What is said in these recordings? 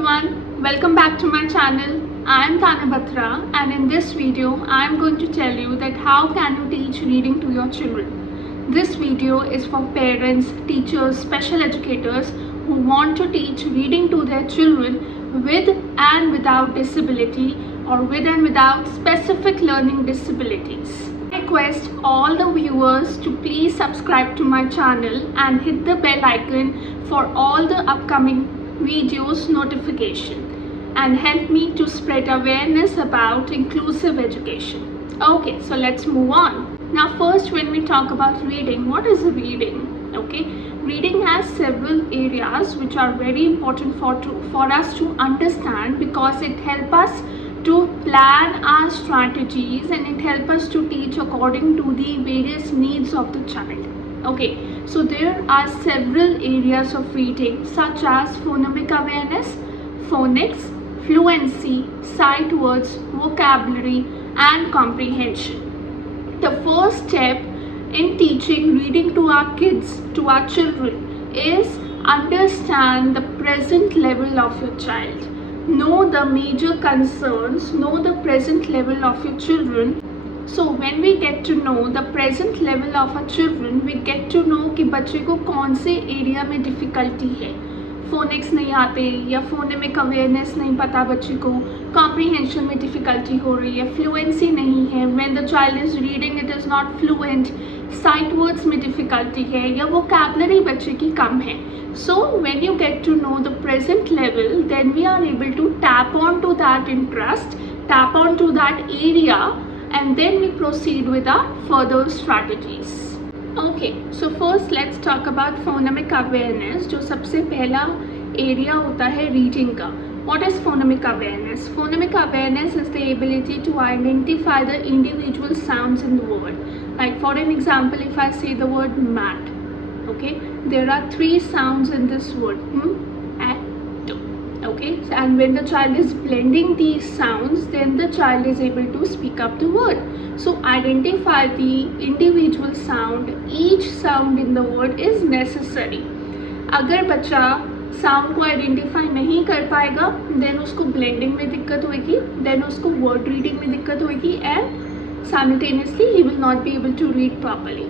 everyone, welcome back to my channel. I am Tanya Batra, and in this video I am going to tell you that how can you teach reading to your children. This video is for parents, teachers, special educators who want to teach reading to their children with and without disability or with and without specific learning disabilities. I request all the viewers to please subscribe to my channel and hit the bell icon for all the upcoming videos notification and help me to spread awareness about inclusive education. Okay, so let's move on. Now first, when we talk about reading, what is reading? Okay, reading has several areas which are very important for us to understand, because it helps us to plan our strategies and it helps us to teach according to the various needs of the child. Okay, so there are several areas of reading such as phonemic awareness, phonics, fluency, sight words, vocabulary and comprehension. The first step in teaching reading to our kids, to our children, is understand the present level of your child. Know the major concerns, know the present level of your children. So when we get to know the present level of our children, we get to know कि बच्चे को कौन से area में difficulty है. Phoenix नहीं आते या फोनेमिक अवेयरनेस नहीं पता बच्चे को, कॉम्प्रीहेंशन में डिफ़िकल्टी हो रही है, फ्लुएंसी नहीं है, when the child is reading it is not fluent, sight words में डिफ़िकल्टी है या वोकैबुलरी बच्चे की कम है. So when you get to know the present level, then we are able to tap on to that interest, tap on to that area, and then we proceed with our further strategies. Okay, so first let's talk about phonemic awareness, जो सबसे पहला area होता है reading का. What is phonemic awareness? Phonemic awareness is the ability to identify the individual sounds in the word. Like for an example, if I say the word mat, okay, there are three sounds in this word, and to. Okay, and when the child is blending these sounds, then the child is able to speak up the word. So identify the individual sound. Each sound in the word is necessary. अगर बच्चा sound को identify नहीं कर पाएगा, then उसको blending में दिक्कत होगी, देन उसको वर्ड रीडिंग में दिक्कत होगी, and simultaneously he will not be able to read properly.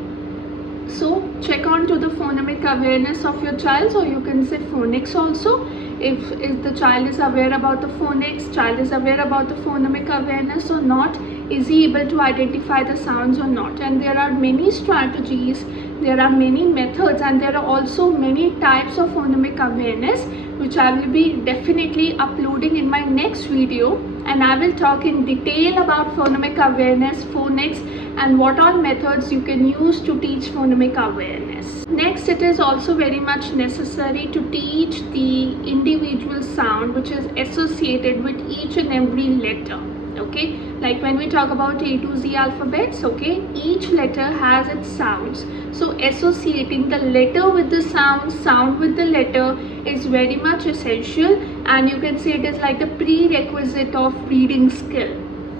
So check on to the phonemic awareness of your child, or you can say phonics also. If the child is aware about the phonics, child is aware about the phonemic awareness or not, is he able to identify the sounds or not. And there are many strategies, there are many methods, and there are also many types of phonemic awareness which I will be definitely uploading in my next video, and I will talk in detail about phonemic awareness, phonics, and what all methods you can use to teach phonemic awareness. Next, it is also very much necessary to teach the individual sound which is associated with each and every letter. Okay, like when we talk about A to Z alphabets, okay, each letter has its sounds. So associating the letter with the sound with the letter is very much essential, and you can say it is like the prerequisite of reading skill.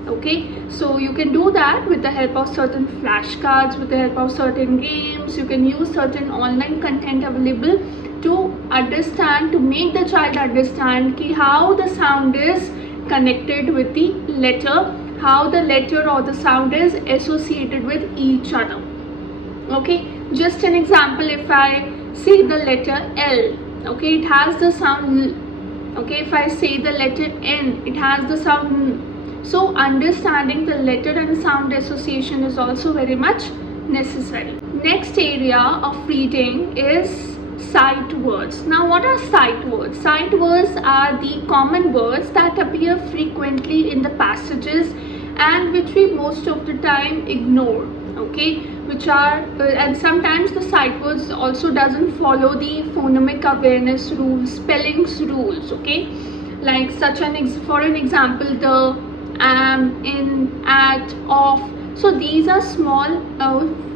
Okay, so you can do that with the help of certain flashcards, with the help of certain games. You can use certain online content available to understand, to make the child understand ki how the sound is connected with the letter, how the letter or the sound is associated with each other. Okay, just an example, if I say the letter L, okay, it has the sound L. Okay, if I say the letter N, it has the sound N. So understanding the letter and sound association is also very much necessary. Next area of reading is sight words. Now what are sight words? Sight words are the common words that appear frequently in the passages and which we most of the time ignore. Okay, which are and sometimes the sight words also doesn't follow the phonemic awareness rules, spellings rules. Okay, like for an example, the, am, in, at, of. So these are small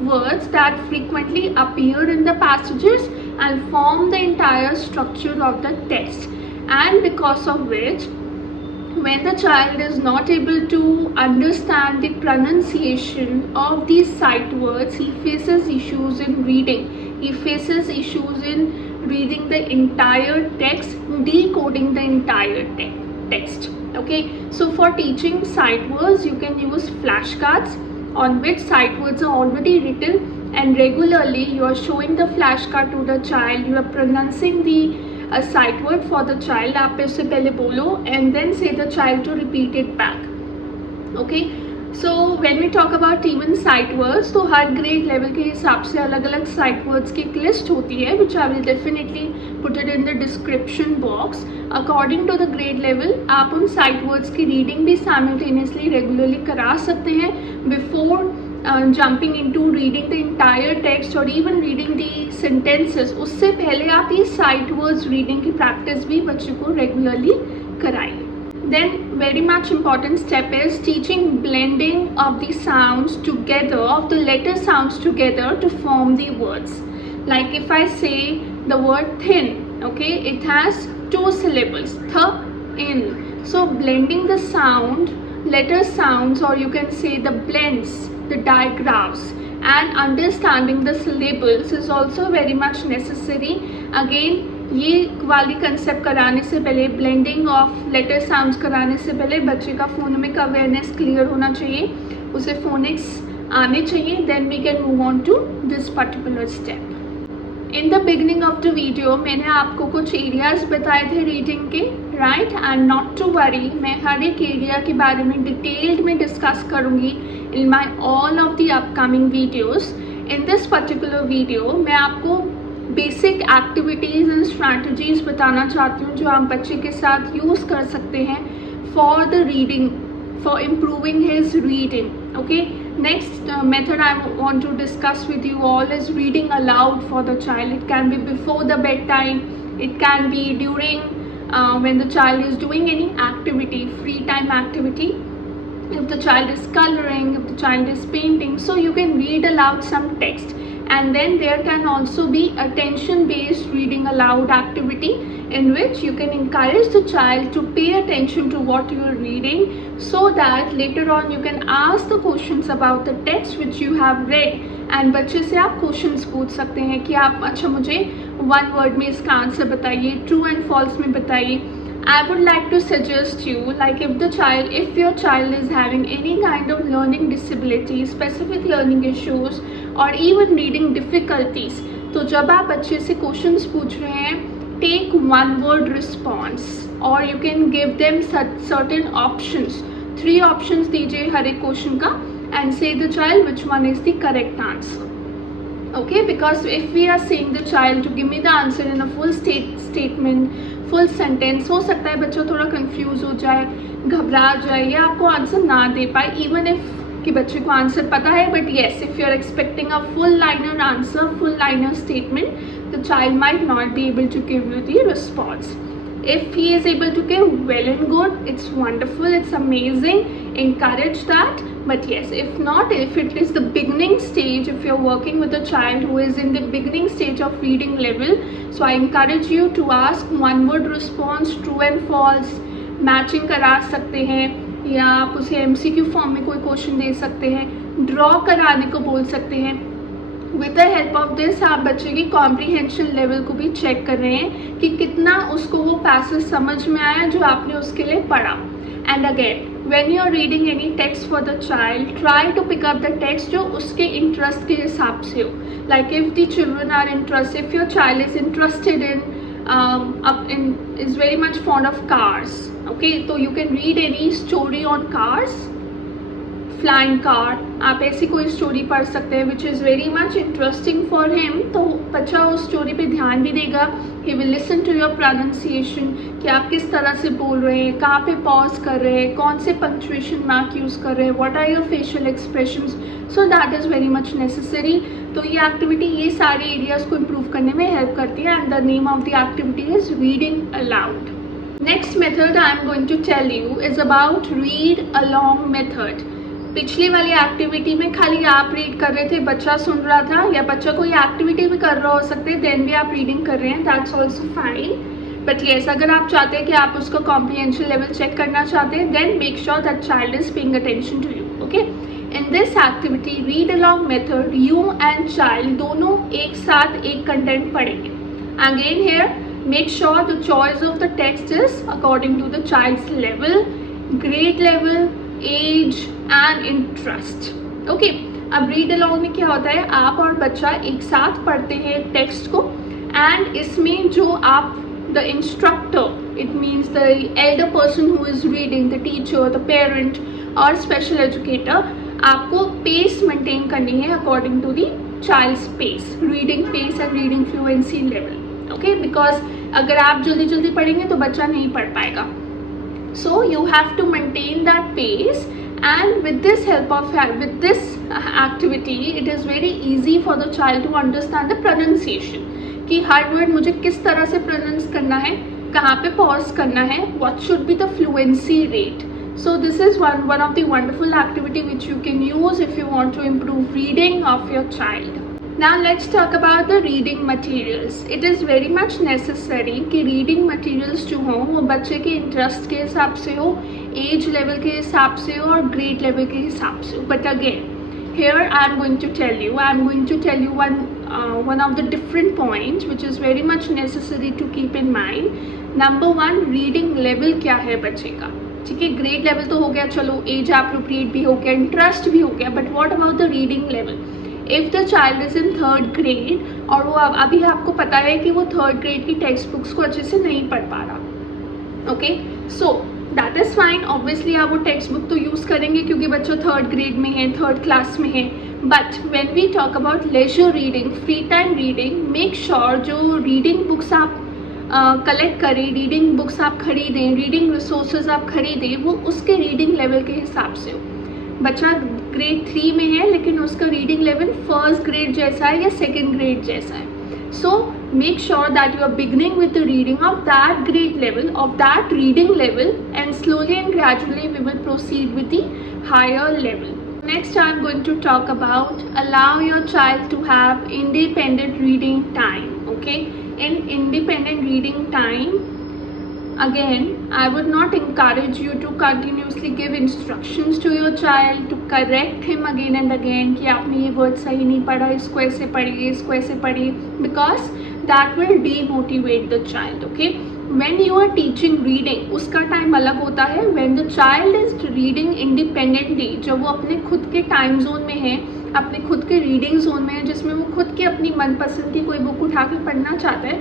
words that frequently appear in the passages and form the entire structure of the text, and because of which when the child is not able to understand the pronunciation of these sight words, he faces issues in reading, he faces issues in reading the entire text, decoding the entire text. Okay, so for teaching sight words you can use flashcards on which sight words are already written, and regularly you are showing the flashcard to the child, you are pronouncing the sight word for the child. आप उससे पहले बोलो and then say the child to repeat it back. Okay, so when we talk about even sight words, तो हर grade level के हिसाब से अलग अलग sight words की एक लिस्ट होती है, which I will definitely put it in the description box. According to the grade level आप उन sight words की reading भी simultaneously regularly करा सकते हैं before jumping into reading the entire text or even reading the sentences. उससे पहले आप ये sight words reading की practice भी बच्चे को regularly कराइए. Then very much important step is teaching blending of the sounds together, of the letter sounds together to form the words. Like if I say the word thin, okay, it has two syllables, th, in. So blending the sound, letter sounds, or you can say the blends, the digraphs, and understanding the syllables is also very much necessary. Again, ये वाली concept कराने से पहले, blending of letter sounds कराने से पहले बच्चे का फोनेमिक अवेयरनेस क्लियर होना चाहिए, उसे फोनिक्स आने चाहिए. Then we can move on to this particular step. In the beginning of the video मैंने आपको कुछ एरियाज बताए थे रीडिंग के, right, and not to worry, मैं हर एक एरिया के बारे में डिटेल्ड में डिस्कस करूँगी in my all of the upcoming videos. In this particular video मैं आपको बेसिक एक्टिविटीज़ एंड स्ट्रैटेजीज बताना चाहती हूँ जो आप बच्चे के साथ यूज़ कर सकते हैं for the reading, for improving his reading. Okay, next method I want to discuss with you all is reading aloud for the child. It can be before the bedtime, it can be during when the child is doing any activity, free time activity, if the child is coloring, if the child is painting, so you can read aloud some text. And then there can also be attention based reading aloud activity in which you can encourage the child to pay attention to what you are reading, so that later on you can ask the questions about the text which you have read, and बच्चे से आप questions पूछ सकते हैं कि आप अच्छा मुझे वन वर्ड में इसका आंसर बताइए, ट्रू एंड फॉल्स में बताइए. I would like to suggest you, like if your child is having any kind of learning disability, specific learning issues or even reading difficulties, तो जब आप बच्चे से क्वेश्चंस पूछ रहे हैं, take one word response or you can give them certain options. 3 options दीजिए हर एक क्वेश्चन का and say the child which one is the correct answer. Okay, because if we are saying the child to give me the answer in a full statement, full sentence, हो सकता है बच्चा थोड़ा confuse हो जाए, घबरा जाए या आपको आंसर ना दे पाए, इवन इफ कि बच्चे को आंसर पता है. But yes, if you are expecting a full liner answer, full liner statement, the child might not be able to give you the response. If he is able to give, well and good, it's wonderful, it's amazing, encourage that. But yes, if not, if it is the beginning stage, if you're working with a child who is in the beginning stage of reading level, so I encourage you to ask one word response, true and false, matching करा सकते हैं या आप उसे MCQ form में कोई question दे सकते हैं, ड्रॉ कराने को बोल सकते हैं. With the help of this आप बच्चे की कॉम्प्रीहेंशन लेवल को भी चेक कर रहे हैं कि कितना उसको वो पैसेज समझ में आया जो आपने उसके लिए पढ़ा. And again, when you are reading any text for the child, try to pick up the text जो उसके इंटरेस्ट के हिसाब से हो. Like if the children are interest, if your child is interested in is very much fond of cars, okay, तो you can read any story on cars, flying car, आप ऐसी कोई स्टोरी पढ़ सकते हैं which is very much interesting for him. तो बच्चा उस स्टोरी पे ध्यान भी देगा, he will listen to your pronunciation कि आप किस तरह से बोल रहे हैं, कहाँ पे पॉज कर रहे हैं, कौन से पंक्चुएशन मार्क यूज़ कर रहे हैं, what are your facial expressions. So that is very much necessary. तो ये एक्टिविटी ये सारे एरियाज़ को इम्प्रूव करने में हेल्प करती है and the name of the activity is reading aloud. Next method I am going to tell you is about read along method. पिछली वाली एक्टिविटी में खाली आप रीड कर रहे थे, बच्चा सुन रहा था, या बच्चा कोई एक्टिविटी भी कर रहा हो सकते हैं, देन भी आप रीडिंग कर रहे हैं, that's also fine. But yes, अगर आप चाहते हैं कि आप उसका कॉम्प्रीहेंशन लेवल चेक करना चाहते हैं, then make sure that child is paying attention to you. Okay, in this activity read along method, you and child दोनों एक साथ एक कंटेंट पढ़ेंगे. Again here, make sure the choice of the text is according to the child's level, grade level, age and interest. Okay, अब read along में क्या होता है, आप और बच्चा एक साथ पढ़ते हैं टेक्स्ट को, एंड इसमें जो आप the instructor, it means the elder person who is reading, the teacher, the parent और स्पेशल एजुकेटर, आपको पेस मेंटेन करनी है according to the child's pace, reading pace and reading fluency level. Okay, because अगर आप जल्दी जल्दी पढ़ेंगे तो बच्चा नहीं पढ़ पाएगा. So you have to maintain that pace, and with this activity it is very easy for the child to understand the pronunciation, कि हर वर्ड मुझे किस तरह से प्रोनाउंस करना है, कहाँ पे पॉज करना है, what should be the fluency rate. So this is one of the wonderful activity which you can use if you want to improve reading of your child. Now let's talk about the reading materials. It is very much necessary कि reading materials जो हों वो बच्चे के interest के हिसाब से हो, एज लेवल के हिसाब से हो और ग्रेड लेवल के हिसाब से हो. But again, here I am going to tell you one of the different points which is very much necessary to keep in mind. Number one, reading level क्या है बच्चे का. ठीक है, ग्रेड लेवल तो हो गया, चलो एज अप्रोप्रिएट भी हो गया, इंटरेस्ट भी हो गया, but what about the reading level. If the child is in third grade और वो अभी आपको पता है कि वो थर्ड ग्रेड की टेक्स्ट बुक्स को अच्छे से नहीं पढ़ पा रहा, okay, so that is fine. Obviously आप वो टेक्स्ट बुक तो यूज़ करेंगे क्योंकि बच्चा थर्ड ग्रेड में है, थर्ड क्लास में है. But when we talk about leisure reading, free time reading, make sure जो रीडिंग बुक्स आप कलेक्ट करें, रीडिंग बुक्स आप खरीदें, रीडिंग रिसोर्सेज आप खरीदें, वो उसके रीडिंग लेवल के हिसाब से हो. बच्चा ग्रेड 3 में है लेकिन उसका रीडिंग लेवल फर्स्ट ग्रेड जैसा है या सेकेंड ग्रेड जैसा है. So make sure that you are beginning with the reading of that grade level, of that reading level, and slowly and gradually we will proceed with the higher level. Next I am going to talk about allow your child to have independent reading time. Okay, in independent reading time, again I would not encourage you to continuously give instructions to your child, to correct him again and again कि आपने ये word सही नहीं पढ़ा, इसको ऐसे पढ़िए, इसको ऐसे पढ़िए, because that will demotivate the child. Okay, when you are teaching reading, उसका टाइम अलग होता है. when the child is reading independently, जब वो अपने खुद के टाइम जोन में है, अपने खुद के रीडिंग जोन में है, जिसमें वो खुद की अपनी मनपसंद की कोई बुक उठा के पढ़ना चाहता है,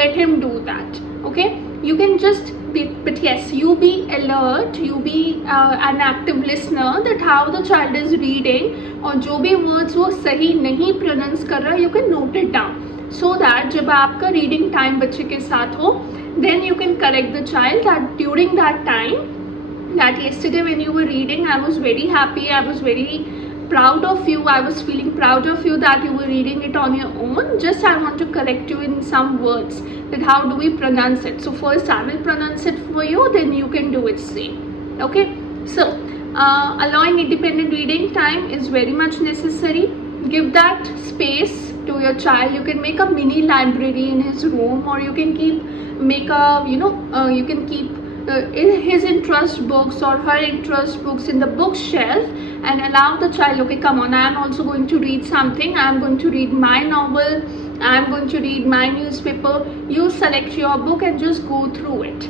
let him do that. Okay, you can just be, but yes, you be alert, you be an active listener that how the child is reading, और जो भी words वो सही नहीं pronounce कर रहा, you can note it down, so that जब आपका reading time बच्चे के साथ हो, then you can correct the child that during that time, that yesterday when you were reading I was very happy, I was very proud of you, I was feeling proud of you that you were reading it on your own, just I want to correct you in some words, that how do we pronounce it. So first I will pronounce it for you, then you can do it same. Okay, so allowing independent reading time is very much necessary. Give that space to your child. You can make a mini library in his room, or you can make a you can keep his interest books or her interest books in the bookshelf, and allow the child, okay, come on, I am also going to read something, I am going to read my novel, I am going to read my newspaper. You select your book and just go through it.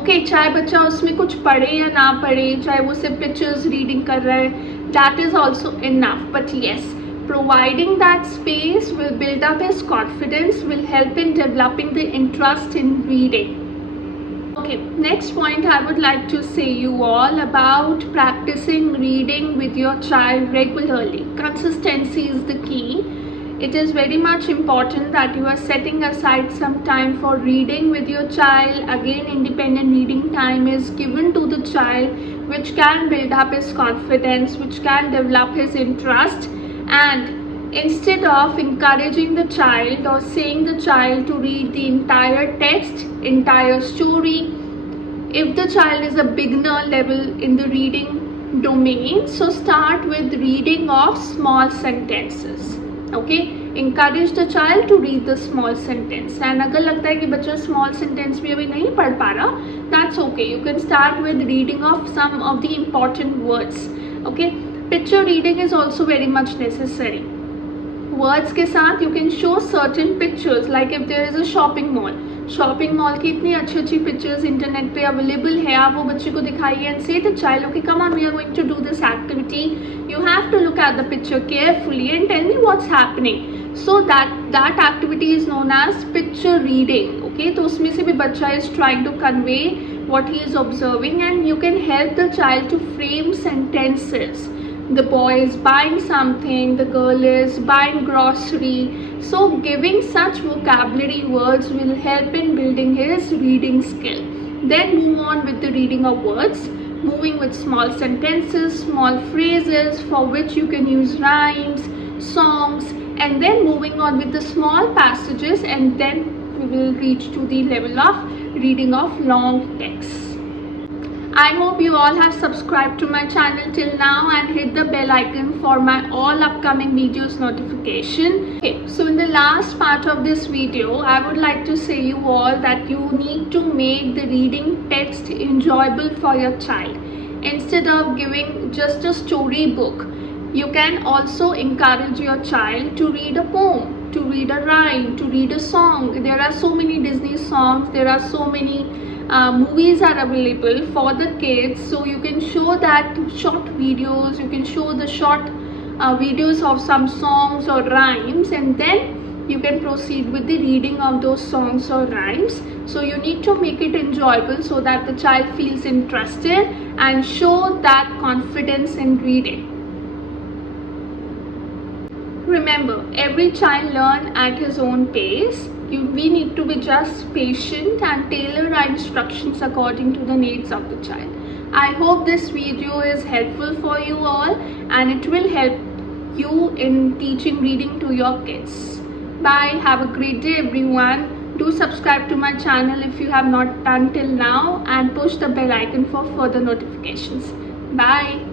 Okay, चाहे बच्चा उसमें कुछ पढ़े या ना पढ़े, चाहे वो सिर्फ पिक्चर्स रीडिंग कर रहा है, that is also enough. But yes, providing that space will build up his confidence, will help in developing the interest in reading. Okay, next point I would like to say you all about practicing reading with your child regularly. Consistency is the key. It is very much important that you are setting aside some time for reading with your child. Again, independent reading time is given to the child, which can build up his confidence, which can develop his interest. And instead of encouraging the child or saying the child to read the entire text, entire story, if the child is a beginner level in the reading domain, so start with reading of small sentences. Okay, encourage the child to read the small sentence. And अगर लगता है कि बच्चा small sentence भी अभी नहीं पढ़ पा रहा, that's okay. You can start with reading of some of the important words. Okay, picture reading is also very much necessary. Words के साथ you can show certain pictures, like if there is a shopping mall की इतनी अच्छी अच्छी pictures internet पे available है, आप वो बच्चे को दिखाइए and say the child okay come on we are going to do this activity, you have to look at the picture carefully and tell me what's happening. So that activity is known as picture reading. Okay, तो उसमें से भी बच्चा is trying to convey what he is observing, and you can help the child to frame sentences. The boy is buying something, the girl is buying grocery. So giving such vocabulary words will help in building his reading skill. Then move on with the reading of words, moving with small sentences, small phrases for which you can use rhymes, songs, and then moving on with the small passages, and then we will reach to the level of reading of long texts. I hope you all have subscribed to my channel till now and hit the bell icon for my all upcoming videos notification. Okay, so in the last part of this video, I would like to say you all that you need to make the reading text enjoyable for your child. Instead of giving just a story book, you can also encourage your child to read a poem, to read a rhyme, to read a song. There are so many Disney songs, there are so many movies are available for the kids, so you can show that short videos, you can show the short videos of some songs or rhymes, and then you can proceed with the reading of those songs or rhymes. So you need to make it enjoyable so that the child feels interested and show that confidence in reading. Remember, every child learns at his own pace. We need to be just patient and tailor our instructions according to the needs of the child. I hope this video is helpful for you all and it will help you in teaching reading to your kids. Bye. Have a great day, everyone. Do subscribe to my channel if you have not done till now and push the bell icon for further notifications. Bye.